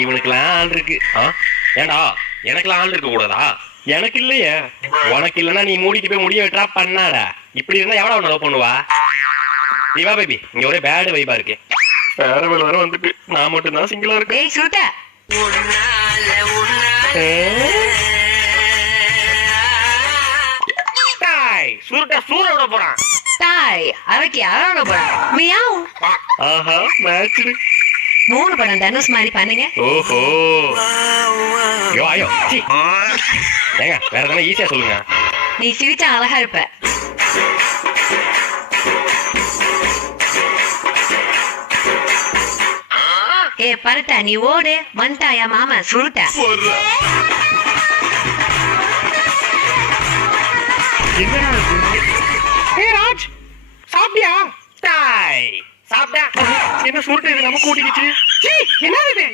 இவனுக்குலாம் ஆள் இருக்கு. ஏண்டா எனக்குலாம் ஆள் இருக்க கூடாதா? எனக்கு இல்லையே. உனக்கு இல்லைன்னா நீ மூடிட்டு போய் முடிய வெட்டா பண்ணாடா. இப்படி இருந்தா எவ்வளவு அவனை லவ் பண்ணுவா? இவா பேபி இங்க ஒரே பேடு வைபா இருக்கு. வேற வர வந்துட்டு நான் மட்டும் தான் சிங்கிளா இருக்கேன். சுருட்டா சூற விட போறான். டாய் அவக்கு யாரோட போறான்? மியாவ். ஆஹா மேட்ச் 3 படம் தனுஷ் மாதிரி பண்ணுங்க. ஓஹோ யோ ஐயோ சி ஏங்க வேற எதனா ஈஸியா சொல்லுங்க. நீ சிரிச்சா அழகா இருப்ப. ஏ பரட்டா நீ ஓடு. வந்துட்டாயா மாமா சுருட்டா. ராஜ் சாப்பிட்டியா? டாய் சாப்பிட்டா. என்ன சுருட்டு இது நமக்கு கூட்டிக்கிச்சு. என்ன இது?